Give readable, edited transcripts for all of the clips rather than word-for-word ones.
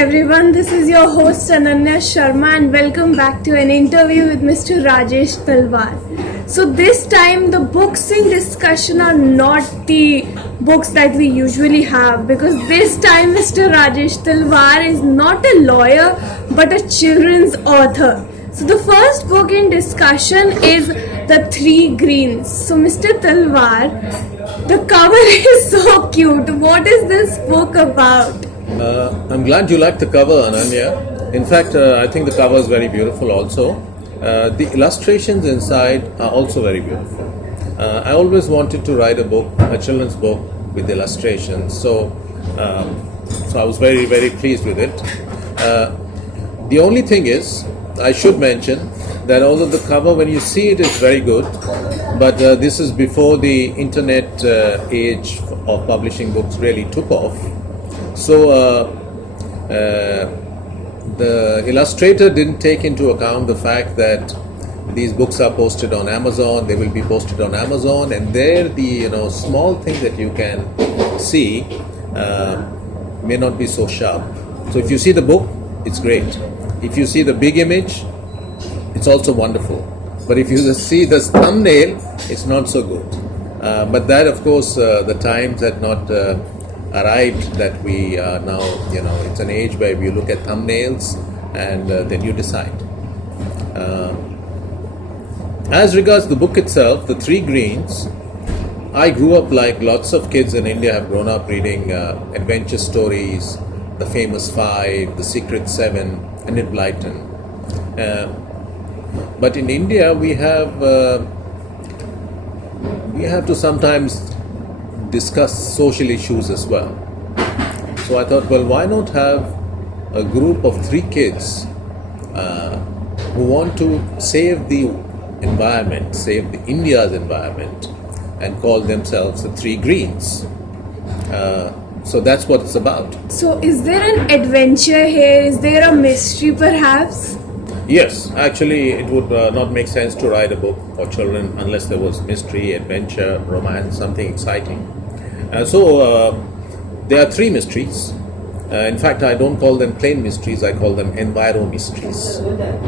everyone, this is your host Ananya Sharma and welcome back to an interview with Mr. Rajesh Talwar. So this time the books in discussion are not the books that we usually have, because this time Mr. Rajesh Talwar is not a lawyer but a children's author. So the first book in discussion is The Three Greens. So Mr. Talwar, the cover is so cute. What is this book about? I'm glad you like the cover, Ananya. In fact, I think the cover is very beautiful also. The illustrations inside are also very beautiful. I always wanted to write a children's book with illustrations. So I was very, very pleased with it. The only thing is, I should mention that although the cover, when you see it, is very good, but this is before the internet age of publishing books really took off. So the illustrator didn't take into account the fact that these books are posted on Amazon. They will be posted on Amazon, and there the small thing that you can see may not be so sharp. So if you see the book, it's great. If you see the big image, it's also wonderful. But if you see the thumbnail, it's not so good. But that, of course, the times had not arrived that we are now, it's an age where you look at thumbnails and then you decide. As regards the book itself, The Three Greens, I grew up like lots of kids in India have grown up reading adventure stories, The Famous Five, The Secret Seven, Enid Blyton. But in India, we have to sometimes discuss social issues as well. So I thought, well, why not have a group of three kids who want to save the environment, save India's environment, and call themselves the Three Greens. So that's what it's about. So is there an adventure here? Is there a mystery perhaps? Yes, actually it would not make sense to write a book for children unless there was mystery, adventure, romance, something exciting. So there are three mysteries. In fact, I don't call them plain mysteries, I call them Enviro-mysteries,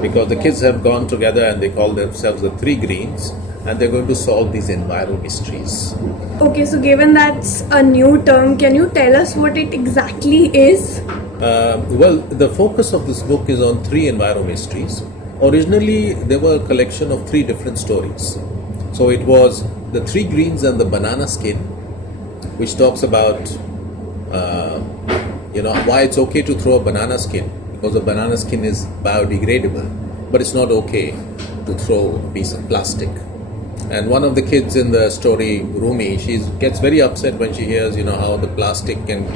because the kids have gone together and they call themselves the Three Greens, and they're going to solve these Enviro-mysteries. Okay, so given that's a new term, can you tell us what it exactly is? Well, the focus of this book is on three Enviro-mysteries. Originally, there were a collection of three different stories. So it was The Three Greens and the Banana Skin, which talks about why it's okay to throw a banana skin, because a banana skin is biodegradable, but it's not okay to throw a piece of plastic. And one of the kids in the story, Rumi, she gets very upset when she hears how the plastic can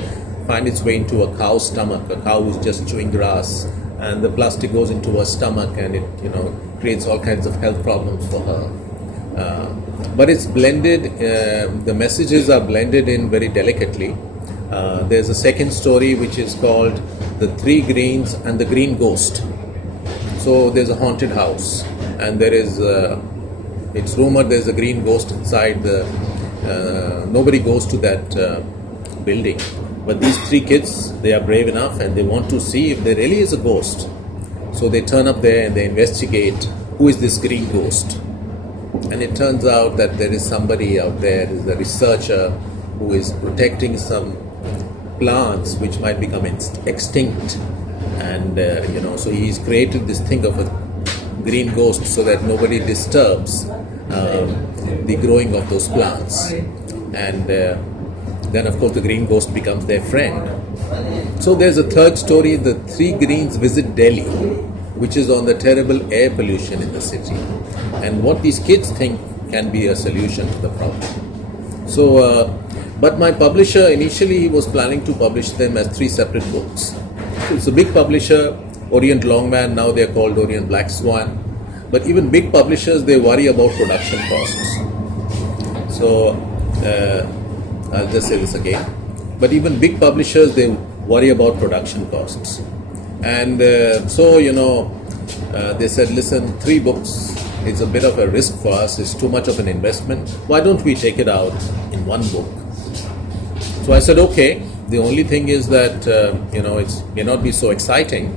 find its way into a cow's stomach. A cow who's just chewing grass, and the plastic goes into her stomach, and it creates all kinds of health problems for her. But it's blended, the messages are blended in very delicately. There's a second story which is called The Three Greens and the Green Ghost. So there's a haunted house, and there is, it's rumored there's a green ghost inside nobody goes to that building. But these three kids, they are brave enough and they want to see if there really is a ghost. So they turn up there and they investigate who is this green ghost. And it turns out that there is somebody out there, there's a researcher who is protecting some plants which might become extinct. And, so he's created this thing of a green ghost so that nobody disturbs the growing of those plants. And then, of course, the green ghost becomes their friend. So there's a third story, The Three Greens Visit Delhi, which is on the terrible air pollution in the city, and what these kids think can be a solution to the problem. So, but my publisher, initially he was planning to publish them as three separate books. So it's a big publisher, Orient Longman, now they're called Orient Black Swan. But even big publishers, they worry about production costs. So, I'll just say this again. But even big publishers, they worry about production costs. And they said, listen, three books, it's a bit of a risk for us, it's too much of an investment. Why don't we take it out in one book? So I said, okay. The only thing is that it may not be so exciting.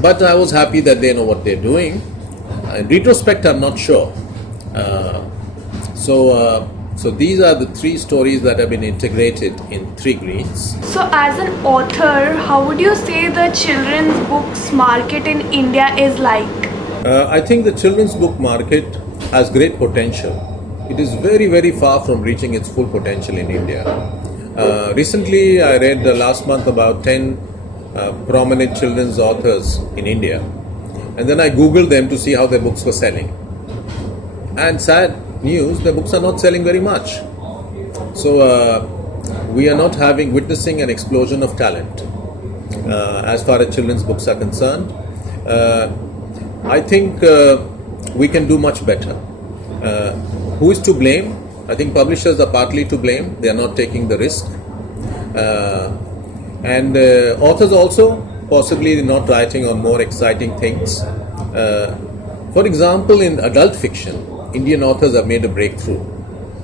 But I was happy that they know what they're doing. In retrospect, I'm not sure. So these are the three stories that have been integrated in three greens. So as an author, how would you say the children's books market in India is like? I think the children's book market has great potential. It is very, very far from reaching its full potential in India. Recently, I read last month about 10 prominent children's authors in India. And then I googled them to see how their books were selling. And sad news, their books are not selling very much. So we are not witnessing an explosion of talent as far as children's books are concerned. I think we can do much better. Who is to blame? I think publishers are partly to blame. They are not taking the risk. And authors also possibly not writing on more exciting things. For example, in adult fiction, Indian authors have made a breakthrough.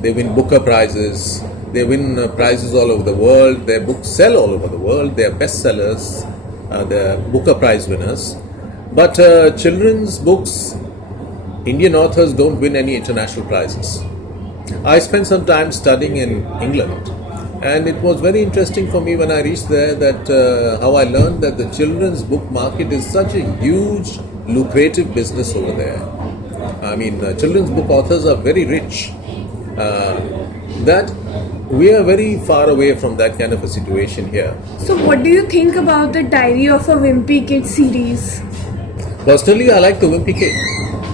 They win Booker prizes. They win prizes all over the world. Their books sell all over the world. They are bestsellers. They're Booker Prize winners. But children's books, Indian authors don't win any international prizes. I spent some time studying in England, and it was very interesting for me when I reached there that how I learned that the children's book market is such a huge, lucrative business over there. I mean, children's book authors are very rich. That we are very far away from that kind of a situation here. So what do you think about the Diary of a Wimpy Kid series? Personally, I like the Wimpy Kid,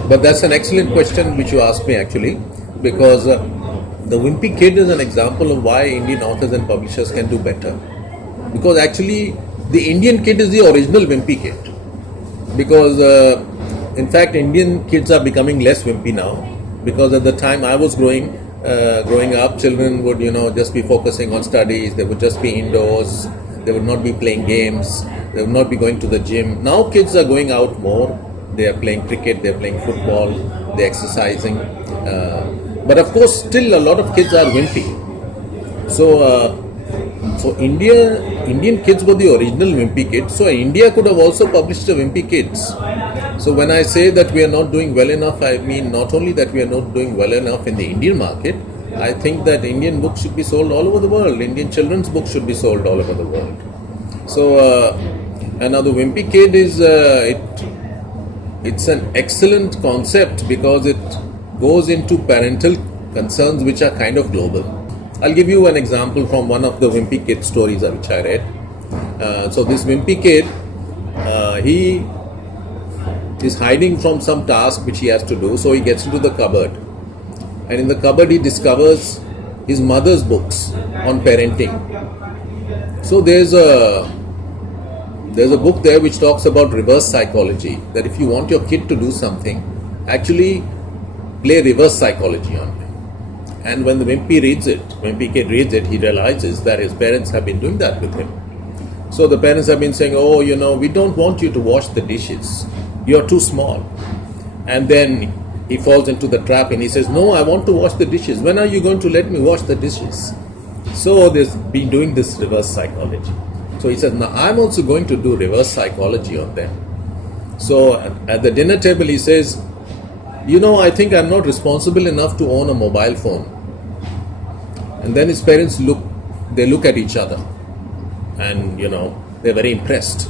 but that's an excellent question which you asked me actually, because the Wimpy Kid is an example of why Indian authors and publishers can do better. Because actually, the Indian kid is the original Wimpy Kid. Because in fact, Indian kids are becoming less wimpy now. Because at the time I was growing up, children would just be focusing on studies. They would just be indoors. They would not be playing games. They would not be going to the gym. Now kids are going out more. They are playing cricket. They are playing football. They are exercising. But of course, still a lot of kids are wimpy. So Indian kids were the original Wimpy Kids. So India could have also published a Wimpy Kids. So when I say that we are not doing well enough, I mean not only that we are not doing well enough in the Indian market. I think that Indian books should be sold all over the world. Indian children's books should be sold all over the world. So another Wimpy Kid is it's an excellent concept because it goes into parental concerns which are kind of global. I'll give you an example from one of the Wimpy Kid stories which I read. So this Wimpy Kid, he is hiding from some task which he has to do. So he gets into the cupboard, and in the cupboard he discovers his mother's books on parenting. So there's a book there which talks about reverse psychology, that if you want your kid to do something, actually play reverse psychology on him. And when the Wimpy Kid reads it, he realizes that his parents have been doing that with him. So the parents have been saying, oh, we don't want you to wash the dishes. You're too small. And then he falls into the trap and he says, no, I want to wash the dishes. When are you going to let me wash the dishes? So there's been doing this reverse psychology. So he says, now I'm also going to do reverse psychology on them. So at the dinner table he says, I think I'm not responsible enough to own a mobile phone. And then his parents look at each other and, they're very impressed.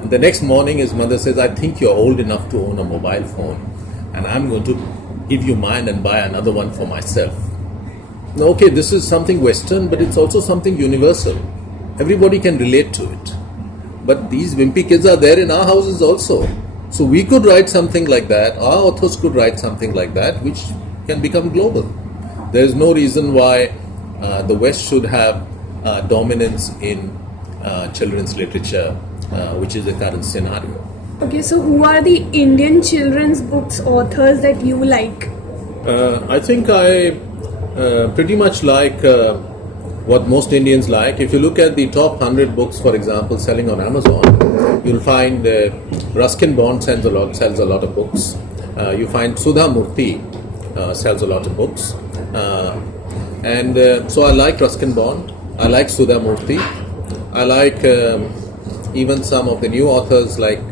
And the next morning his mother says, I think you're old enough to own a mobile phone, and I'm going to give you mine and buy another one for myself. Now, okay, this is something Western, but it's also something universal. Everybody can relate to it. But these Wimpy Kids are there in our houses also. So we could write something like that, our authors could write something like that, which can become global. There is no reason why the West should have dominance in children's literature, which is the current scenario. Okay, so who are the Indian children's books authors that you like? I think I pretty much like what most Indians like. If you look at the top 100 books, for example, selling on Amazon, you'll find Ruskin Bond sells a lot of books. You find Sudha Murthy sells a lot of books. So I like Ruskin Bond. I like Sudha Murthy. I like even some of the new authors like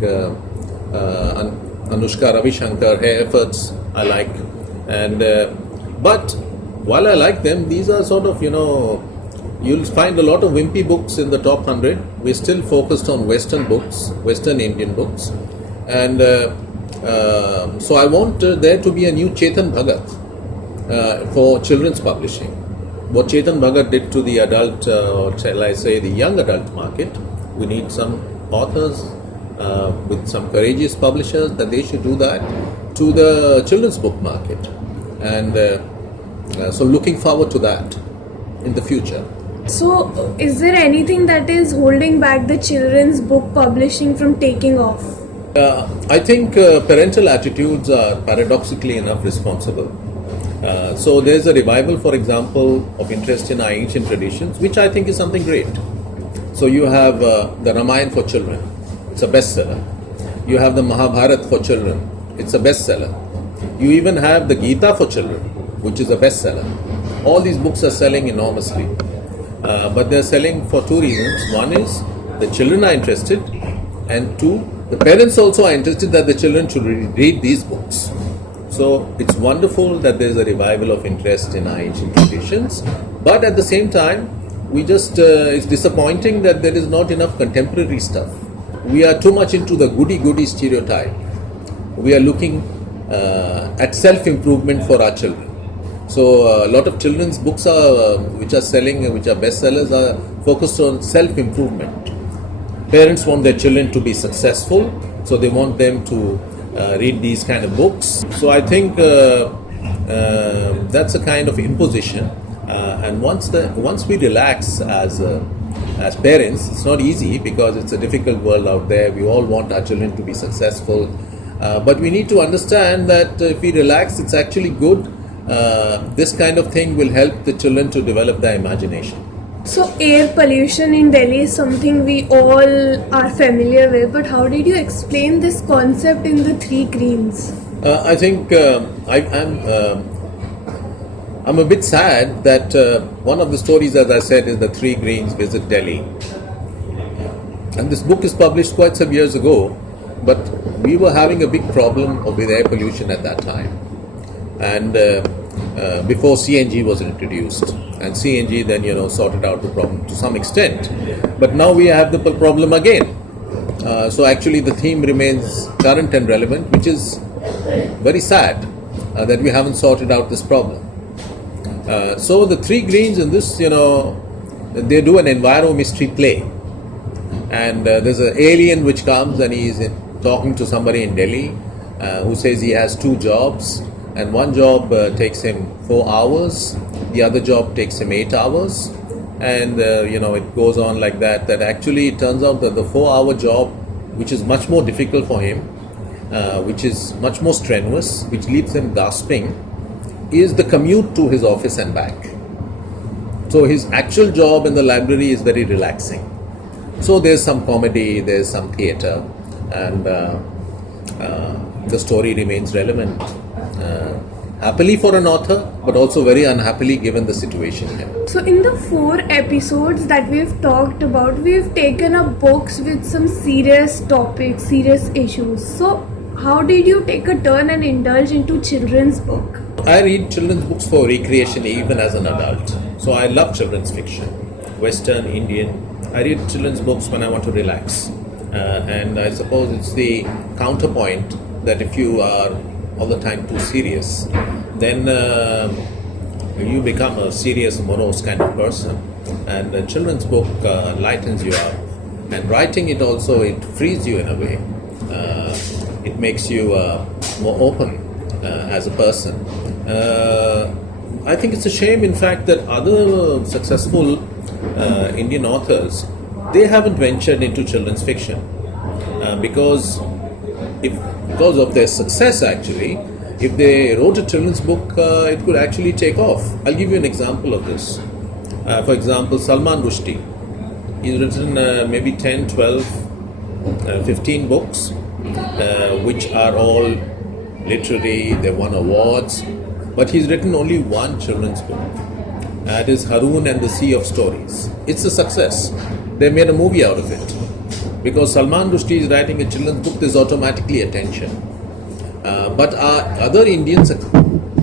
Anushka Ravishankar. Her efforts I like, and but while I like them, these are sort of you'll find a lot of Wimpy books in the top 100. We're still focused on Western books, Western Indian books, and so I want there to be a new Chetan Bhagat for children's publishing. What Chetan Bhagat did to the adult, or shall I say the young adult market, we need some authors with some courageous publishers that they should do that to the children's book market. And so looking forward to that in the future. So, is there anything that is holding back the children's book publishing from taking off? I think parental attitudes are paradoxically enough responsible. So there's a revival, for example, of interest in our ancient traditions, which I think is something great. So you have the Ramayana for children, it's a bestseller. You have the Mahabharata for children, it's a bestseller. You even have the Gita for children, which is a bestseller. All these books are selling enormously. But they're selling for two reasons. One is the children are interested, and two, the parents also are interested that the children should read these books. So it's wonderful that there's a revival of interest in our ancient traditions, but at the same time, it's disappointing that there is not enough contemporary stuff. We are too much into the goody-goody stereotype. We are looking at self-improvement for our children. So a lot of children's books which are selling, which are bestsellers, are focused on self-improvement. Parents want their children to be successful, so they want them to read these kind of books. So I think that's a kind of imposition. And once we relax as parents, it's not easy because it's a difficult world out there. We all want our children to be successful, but we need to understand that if we relax, it's actually good. This kind of thing will help the children to develop their imagination. So air pollution in Delhi is something we all are familiar with, but how did you explain this concept in the three greens? I think I'm a bit sad that one of the stories, as I said, is the three greens visit Delhi. And this book is published quite some years ago, but we were having a big problem with air pollution at that time. And before CNG was introduced, and CNG then sorted out the problem to some extent, but now we have the problem again. So actually the theme remains current and relevant, which is very sad that we haven't sorted out this problem. So the three greens in this, they do an Enviro-mystery play, and there's an alien which comes and he's talking to somebody in Delhi who says he has two jobs. And one job takes him 4 hours, the other job takes him 8 hours, and it goes on like that. That actually it turns out that the 4-hour job, which is much more difficult for him, which is much more strenuous, which leaves him gasping, is the commute to his office and back. So his actual job in the library is very relaxing. So there's some comedy, there's some theatre, and the story remains relevant. Happily for an author, but also very unhappily given the situation here. So in the 4 episodes that we've talked about, we've taken up books with some serious topics, serious issues. So how did you take a turn and indulge into children's book? I read children's books for recreation even as an adult. So I love children's fiction, Western, Indian. I read children's books when I want to relax. And I suppose it's the counterpoint that if you are all the time too serious, then you become a serious, morose kind of person. And a children's book lightens you up. And writing it also, it frees you in a way. It makes you more open as a person. I think it's a shame, in fact, that other successful Indian authors, they haven't ventured into children's fiction because of their success. Actually, if they wrote a children's book, it could actually take off. I'll give you an example of this. For example, Salman Rushdie. He's written maybe 10, 12, 15 books, which are all literary, they won awards, but he's written only one children's book. It is Haroon and the Sea of Stories. It's a success. They made a movie out of it. Because Salman Rushdie is writing a children's book, there's automatically attention. But other Indian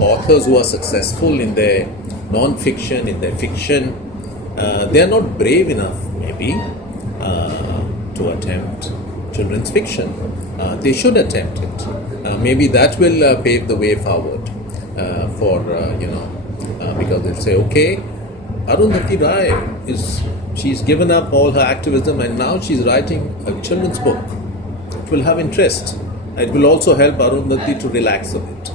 authors who are successful in their non-fiction, in their fiction, they are not brave enough, maybe, to attempt children's fiction. They should attempt it. Maybe that will pave the way forward because they'll say, okay, Arundhati Rai she's given up all her activism and now she's writing a children's book. It will have interest. It will also help Arundhati to relax a bit.